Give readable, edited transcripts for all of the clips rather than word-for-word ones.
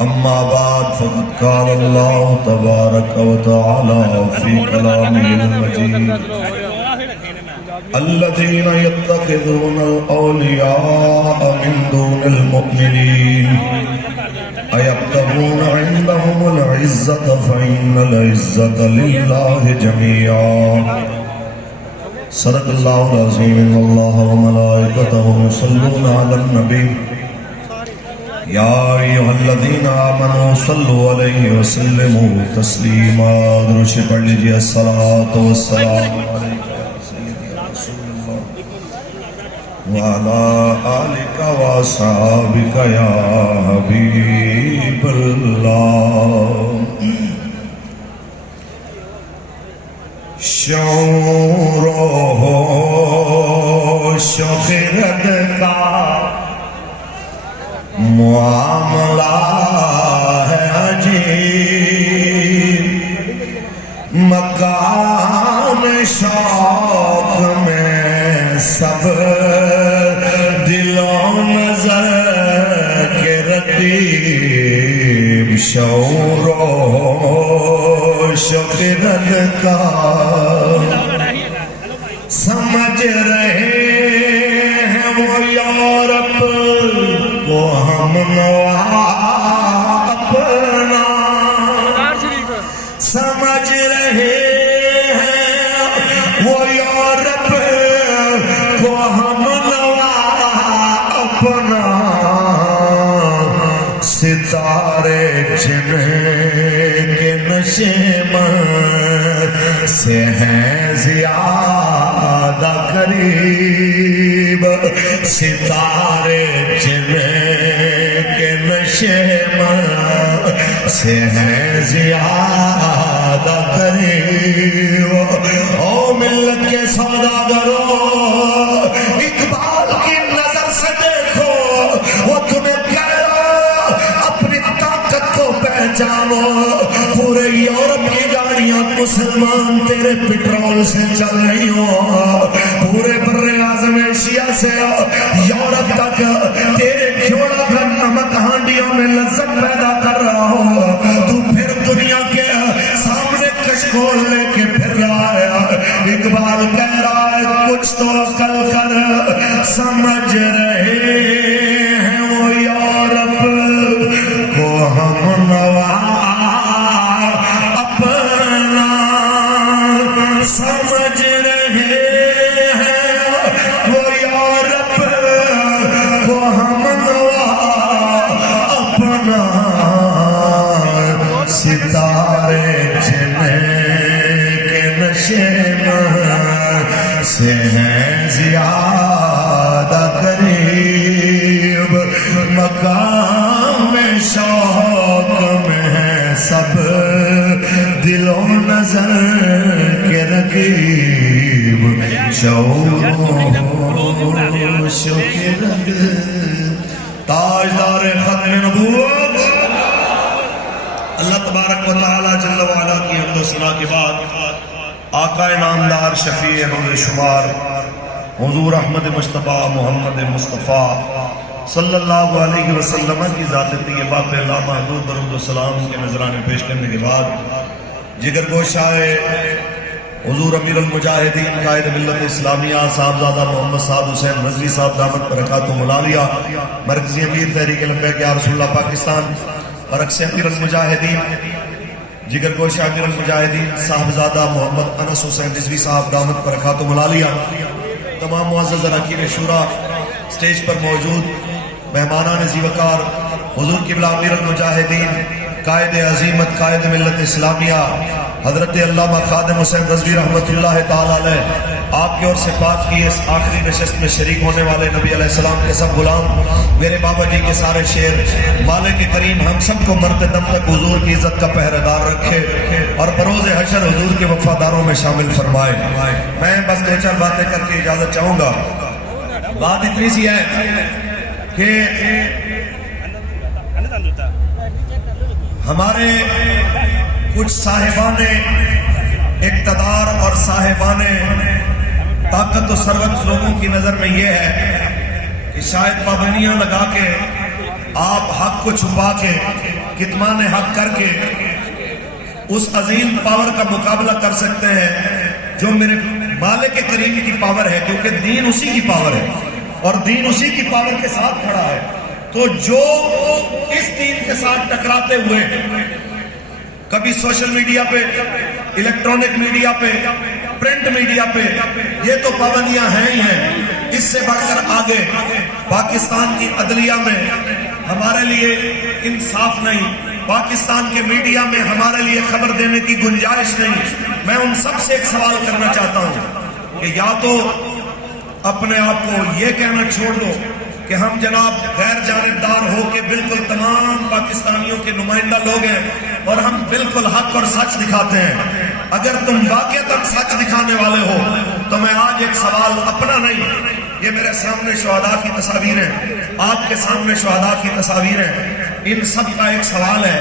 أما بعد فقد قال الله تبارك وتعالى في كلامه المجيد الذين يتخذون الأولياء من دون المؤمنين أيبتغون عندهم العزة فإن العزة لله جميعا صدق الله العظيم إن الله وملائكته يصلون على النبي يا أيها الذين آمنوا صلوا عليه وسلموا تسليما درود پڑھ لیجئے الصلاة والسلام عليك يا سيدي يا رسول الله وعلى آلك وأصحابك يا حبيب الله شعور شخرت کا معاملہ ہے عجیب مقام شوق میں سب دل و نظر کے رقیب شعور و شخرت کا سمجھ رہے ہیں وہ یورپ کو ہم نوا اپنا سمجھ رہے ہیں وہ یورپ کو ہم نوا اپنا ستارے جن کے نشے میں سے ہیں زیادہ قریب ستارے جن کے نشے میں سے ہیں زیادہ قریب او ملت کے سوداگروں اقبال کی نظر سے دیکھو وہ تمہیں کہہ رہا اپنی طاقت کو پہچانو پورے یورپ کی گاڑیاں مسلمان تیرے پٹرول سے چل رہی ہو پورے بر اعظم ایشیا سے یورپ تک تیرے کھوڑا بھر نمک ہانڈیوں میں لذت پیدا کر رہا ہو تو پھر دنیا کے سامنے کشکول لے کے پھر رہا ہے اقبال کہہ رہا ہے کچھ تو عقل کر سمجھ رہے ہیں وہ یورپ کو ہم نوا اپنا سمجھ رہے ہیں وہ یورپ کو ہم نوا اپنا ستارے جن کے نشے میں سے ہیں زیادہ قریب مقام شوق میں ہے سب دل و نظر کے رقیب شعور شخرت تاجدار ختم نبوت اللہ تبارک و تعالی جل وعلا کی حمد و ثنا کے بعد آقا نامدار شفیع روز شمار حضور احمد مصطفیٰ محمد مصطفیٰ صلی اللہ علیہ وسلم کی ذات طیبہ پہ لامحدود درود و سلام کے نذرانے پیش کرنے کے بعد جگر گوشہ حضور امیر المجاہدین قائد ملت اسلامیہ صاحبزادہ محمد سعد حسین رضوی صاحب دامت برکاتہ ملالیہ مرکزی امیر تحریک لبیک یا رسول اللہ پاکستان اور اکثر امیر المجاہدین جگر گوشہ امیر المجاہدین صاحبزادہ محمد انس حسین رضوی صاحب دامت برکاتہ ملالیہ تمام معزز اراکین شورا سٹیج پر موجود مہمانان ذیوکار حضور قبلہ امیر المجاہدین قائد عظیمت قائد ملت اسلامیہ حضرت علامہ خادم حسین رضوی رحمت اللہ تعالی علیہ آپ کی اور سے بات کی اس آخری نشست میں شریک ہونے والے نبی علیہ السلام کے سب غلام میرے بابا جی کے سارے شعر مالک کریم ہم سب کو مرتے دم تک حضور کی عزت کا پہرے دار رکھے اور بروز حشر حضور کے وفاداروں میں شامل فرمائے میں بس دو چار باتیں کر کے اجازت چاہوں گا بات اتنی سی ہے کہ ہمارے کچھ صاحبان اقتدار اور صاحبان طاقت و ثروت لوگوں کی نظر میں یہ ہے کہ شاید پابندیاں لگا کے آپ حق کو چھپا کے کتمان حق کر کے اس عظیم پاور کا مقابلہ کر سکتے ہیں جو میرے مالک کریم کی پاور ہے، کیونکہ دین اسی کی پاور ہے اور دین اسی کی پاور کے ساتھ کھڑا ہے۔ تو جو اس دین کے ساتھ ٹکراتے ہوئے کبھی سوشل میڈیا پہ، الیکٹرونک میڈیا پہ، پرنٹ میڈیا پہ، یہ تو پابندیاں ہیں ہی ہیں، اس سے بڑھ کر آگے پاکستان کی عدلیہ میں ہمارے لیے انصاف نہیں، پاکستان کے میڈیا میں ہمارے لیے خبر دینے کی گنجائش نہیں۔ میں ان سب سے ایک سوال کرنا چاہتا ہوں کہ یا تو اپنے آپ کو یہ کہنا چھوڑ دو کہ ہم جناب غیر جانبدار ہو کے بالکل تمام پاکستانیوں کے نمائندہ لوگ ہیں اور ہم بالکل حق اور سچ دکھاتے ہیں۔ اگر تم واقعتاً سچ دکھانے والے ہو تو میں آج ایک سوال اپنا نہیں، یہ میرے سامنے شہداء کی تصاویر ہیں، آپ کے سامنے شہداء کی تصاویر ہیں، ان سب کا ایک سوال ہے،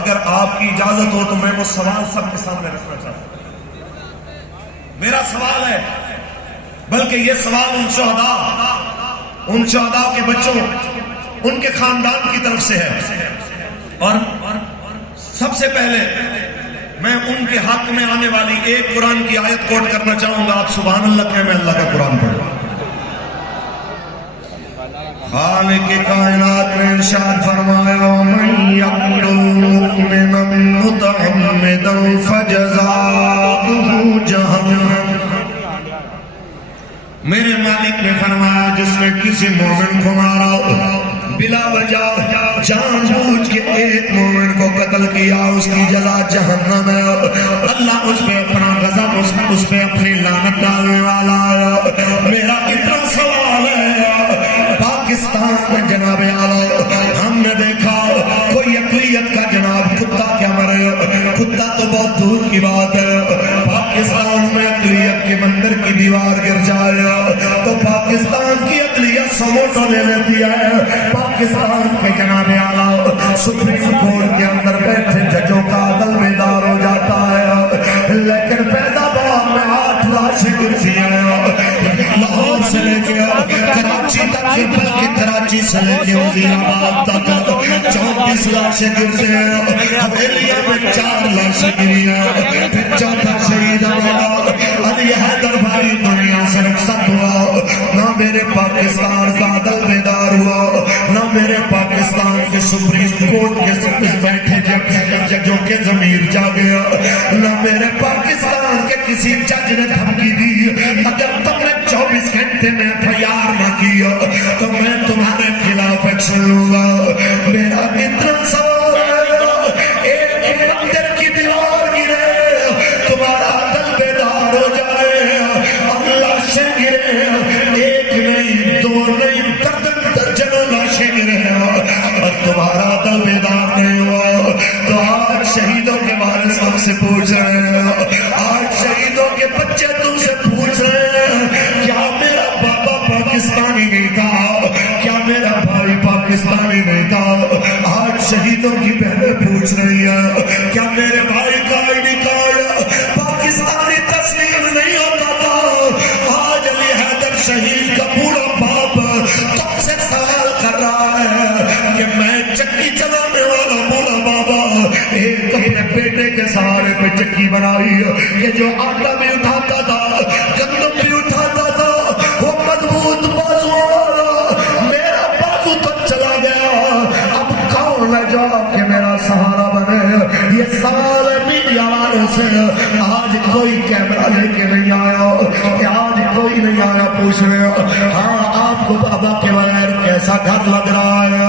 اگر آپ کی اجازت ہو تو میں وہ سوال سب کے سامنے رکھنا چاہتا ہوں۔ میرا سوال ہے، بلکہ یہ سوال ان شہداء کے بچوں، ان کے خاندان کی طرف سے ہے، اور سب سے پہلے میں ان کے حق میں آنے والی ایک قرآن کی آیت کوٹ کرنا چاہوں گا۔ آپ سبحان اللہ کہیں، میں اللہ کا قرآن پڑھوں۔ خالق کائنات نے ارشاد فرمایا وَمَن يَقْتُلْ مُؤْمِنًا مُتَعَمِّدًا فَجَزَاؤُهُ جَهَنَّمُ۔ میرے مالک نے فرمایا جس نے کسی مومن کو مارا بلا وجہ، جان بوجھ کے ایک مومن کو قتل کیا، اس کی جزا جہنم ہے۔ اللہ اس پہ اپنا غضب، اس پہ اپنی لعنت ڈالنے والا ہے۔ میرا اتنا سوال ہے، پاکستان میں جناب اعلیٰ ہم نے دیکھا کوئی اقلیت کا جناب کتا کیا مرے، کتا تو بہت دور کی بات ہے، پاکستان میں اقلیت کے مندر کی دیوار گر جائے تو پاکستان کی اقلیت سموٹو لے لیتی ہے۔ پاکستان کے جناب اعلیٰ سپریم کورٹ کے اندر بیٹھے ججوں کا عدل بیدار ہو جاتا ہے، لیکن فیض آباد میں 8 لاشیں گرتی ہیں، لاہور سے لے کے کراچی تک، بلکہ کراچی سے لے کے وزیر آباد تک 34 لاشیں گرتے ہیں، حویلیہ میں 4 لاشیں گری ہیں، پھر چوتھا شہید ہمارا علی حیدر بھائی دنیا سے رخصت ہوا۔ نہ میرے پاکستان کا عدل بیدار ہوا، نہ میرے پاکستان کے سپریم کورٹ کے بیٹھے ججوں کے ضمیر جاگیا، نہ میرے پاکستان کے کسی جج نے دھمکی دی اگر تم نے 24 گھنٹے میں FIR نہ کیا تو میں تمہارے خلاف ایکشن لوں گا۔ میرا اتنا سوال ہے، ایک مندر کی دیوار گرے تمہارا عدل بیدار ہو جائے، اللہ سے گرے، ایک نہیں، 2 نہیں، درجنوں لاشیں گرے اور تمہارا عدل بیدار نہیں ہوا۔ تو آج شہیدوں کے وارث ہم سے پوچھ رہے ہیں، آج شہیدوں کے بچے تم سے پوچھ رہے ہیں، کیا میرا بابا پاکستانی نہیں تھا؟ کیا میرا بھائی پاکستانی نہیں تھا؟ آج شہیدوں کی بہنیں پوچھ رہی ہیں، کیا میرے بھائی کا ID کارڈ پاکستانی تسلیم نہیں ہوتا تھا؟ آج علی حیدر شہید کا پورا باپ تم سے سوال کر رہا ہے کہ میں چکی چلانے والا بولا بابا ایک اپنے بیٹے کے سہارے پہ چکی بنائی کہ جو آٹا بھی اٹھاتا تھا، گندم بھی اٹھاتا تھا، وہ مضبوط بازو والا میرا بازو تو چلا گیا، اب کون ہے جو کہ میرا سہارا بنے؟ یہ سوال میڈیا والوں سے آج کوئی کیمرہ لے کے نہیں آیا، آج کوئی نہیں آیا پوچھنے ہاں آپ کو بابا کے بغیر کیسا گھر لگ رہا ہے۔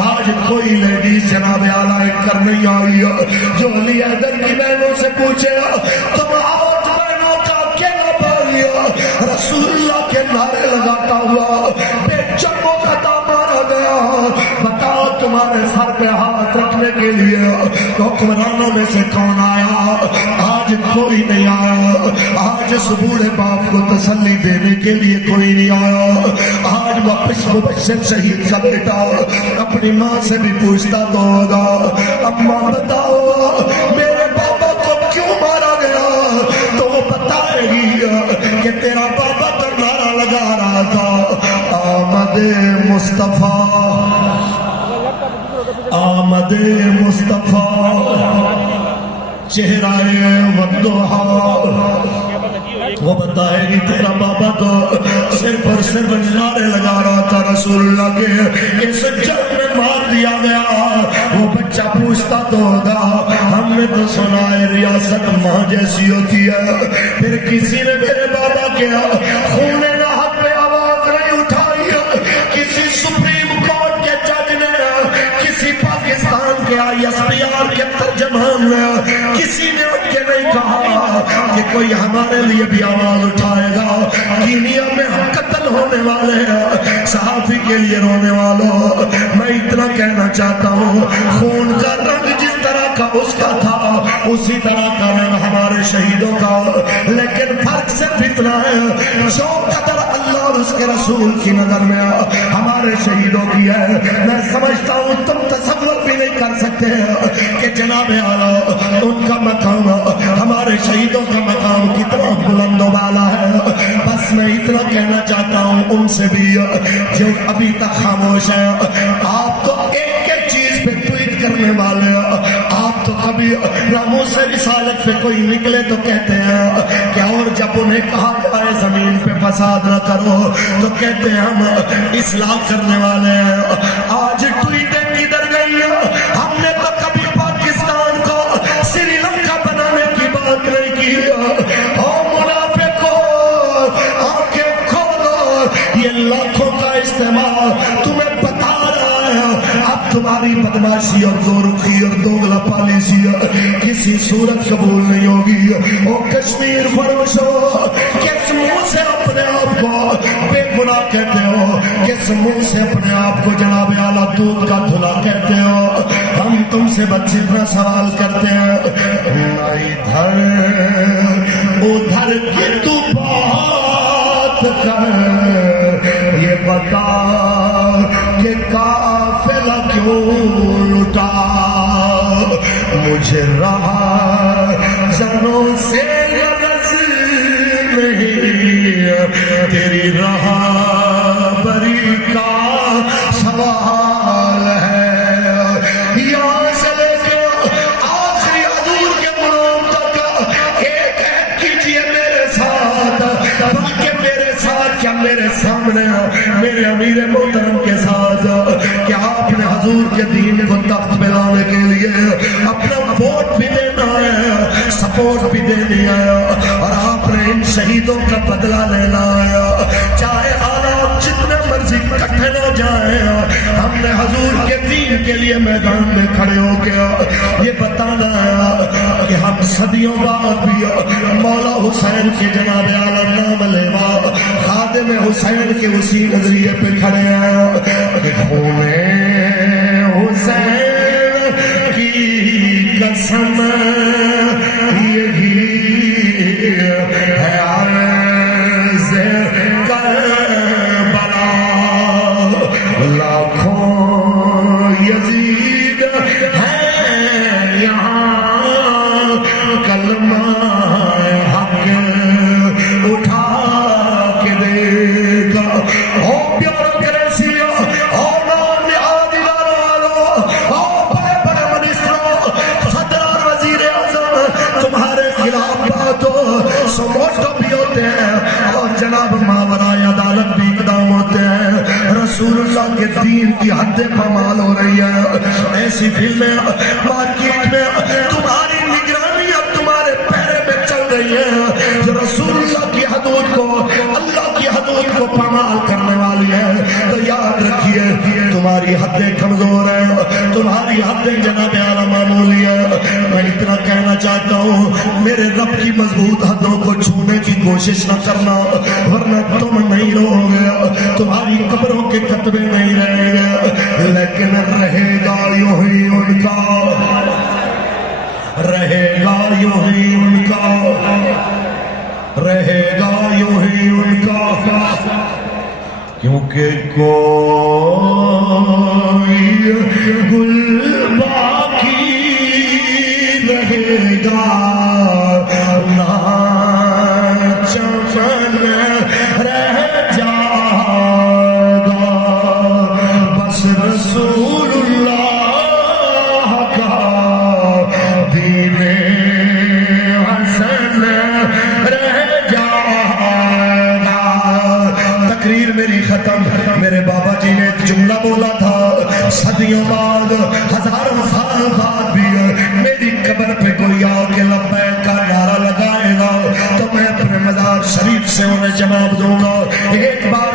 آج کوئی لیڈیز جناب اعلیٰ کر نہیں آئی جو علی حیدر کی بہنوں سے پوچھے تم 8 بہنوں کا اکیلا پالیا رسول اللہ کے نعرے لگاتا ہوا بے چم و خطا مارا گیا، بتاؤ تمہارے سر پہ ہاتھ رکھنے کے لیے حکمرانوں میں سے کون آیا؟ آج کوئی نہیں آیا، آج اس بوڑھے باپ کو تسلی دینے کے لیے کوئی نہیں آیا۔ آج واپس مبشر شہید کا بیٹا اپنی ماں سے بھی پوچھتا تو ہوگا، اماں بتاؤ میرے بابا کو کیوں مارا گیا؟ تو وہ بتائے گی کہ تیرا بابا تو نعرہ لگا رہا تھا آمد مصطفیٰ آمد مصطفیٰ چہرہ والضحا، وہ بتائے گی تیرا بابا تو صرف اور صرف نعرے لگا رہا تھا رسول اللہ کے اس جنگ میں مار دیا گیا۔ وہ بچہ پوچھتا تو ہوگا ہم نے تو سنا ہے ریاست ماں جیسی ہوتی ہے، پھر کسی نے میرے بابا کے خون راحت پہ آواز نہیں اٹھائی، کسی سپریم کورٹ کے جج نے، کسی پاکستان کے ISPR کے ترجمان نے، کسی نے اٹھ کے نہیں کہا کہ کوئی ہمارے لیے بھی آواز اٹھائے گا۔ کینیا میں قتل ہونے والے ہیں، صحافی کے لیے رونے والوں، میں اتنا کہنا چاہتا ہوں خون کا رنگ جس طرح کا اس کا تھا اسی طرح کا رنگ ہمارے شہیدوں کا، لیکن فرق صرف اتنا ہے جو قدر اللہ اور اس کے رسول کی نظر میں ہمارے شہیدوں کی ہے۔ میں سمجھتا ہوں تم تصور بھی نہیں کر سکتے کہ جناب اعلیٰ ان کا مقام ہمارے شہیدوں کا مقام کتنا بلند و بالا ہے۔ بس میں اتنا کہنا چاہتا ہوں ان سے بھی جو ابھی تک خاموش ہیں، آپ تو ایک ایک چیز پہ ٹویٹ کرنے والے ہیں، آپ تو کبھی ناموس سے رسالت پہ کوئی نکلے تو کہتے ہیں کہ اور جب انہیں کہا جائے زمین پہ فساد نہ کرو تو کہتے ہیں ہم اصلاح کرنے والے ہیں۔ آج ٹویٹیں کدھر گئی ہیں؟ ہم نے تو کبھی پاکستان کو سری لنکا بنانے کی بات نہیں کی۔ او منافقو آنکھیں کھولو، یہ لاکھوں کا استعمال تمہیں بتا رہا ہے اب تمہاری بدماشی اور دو رخی اور دوگلا پالیسی کسی صورت قبول نہیں ہوگی۔ او کشمیر فروشو، کس منہ سے اپنے آپ کو بے گناہ کہتے ہو؟ کس منہ سے اپنے آپ کو جناب اعلیٰ دودھ کا دھلا کہتے ہو؟ ہم تم سے بس اتنا سوال کرتے ہیں، ادھر ادھر کی تو بات کر، یہ بتا کہ قافلہ کیوں لٹا؟ مجھے رہا زنوں سے غرض نہیں، تیری رہبری کا سوال ہے۔ یہاں سے لے کے آخری حضور کے مقام تک ایک عہد کیجئے میرے ساتھ، بلکہ میرے ساتھ کیا میرے سامنے میرے امیر محترم کے ساتھ کہ آپ نے حضور کے دین کو تخت پہ لانے کے لیے اپنا ووٹ بھی دینا ہے، سپورٹ بھی دینی ہے، اور آپ نے ان شہیدوں کا بدلہ لینا ہے، چاہے حالات جتنے مرضی کٹھے نہ جائیں، ہم نے حضور کے دین کے لیے میدان میں کھڑے ہو گیا یہ بتانا ہے کہ ہم صدیوں بعد بھی مولا حسین کے جناب اعلیٰ نام لیوا خادم حسین کے اسی نظریے پہ کھڑے ہیں کہ خون حسین کی قسم یہی ہے عرض کربلا، لاکھوں یزید ہے یہاں، کلمہ حق اٹھا کے دے گا۔ او بیوروکریسی، او نام نہاد اداروں والوں، او بڑے بڑے منسٹروں، صدر اور وزیر اعظم، تمہارے خلاف باتوں سموٹو بھی ہوتے ہیں اور جناب ماورائے عدالت بھی اقدام ہوتے ہیں۔ رسول اللہ کے دین کی حد پامال ہو رہی ہے، ایسی فلمیں مارکیٹ میں تمہاری نگرانی اب تمہارے پیرے میں چل رہی ہے جو رسول اللہ کی حدود کو، اللہ کی حدود کو پامال کرنے والی ہے۔ تو یاد رکھیے تمہاری حدیں کمزور ہیں، تمہاری حدیں جناب اعلیٰ معمولی ہے۔ میں اتنا کہنا چاہتا ہوں میرے رب کی مضبوط حدوں کو چھونے کی کوشش نہ کرنا، ورنہ تم نہیں رہو گے، تمہاری قبروں کے کتبے نہیں رہیں گے، لیکن رہے گا یوں ہی ان کا، رہے گا یوں ہی ان کا، رہے گا یوں ہی ان کا، کیونکہ کوئی گل باقی رہے گا نہ چمن رہ جائے گا، بس رسول اللہ صدیوں بعد ہزاروں سال بعد بھی میری قبر پہ کوئی آ کے لبیک کا نعرہ لگائے گا تو میں اپنے مزار شریف سے انہیں جواب دوں گا. ایک بار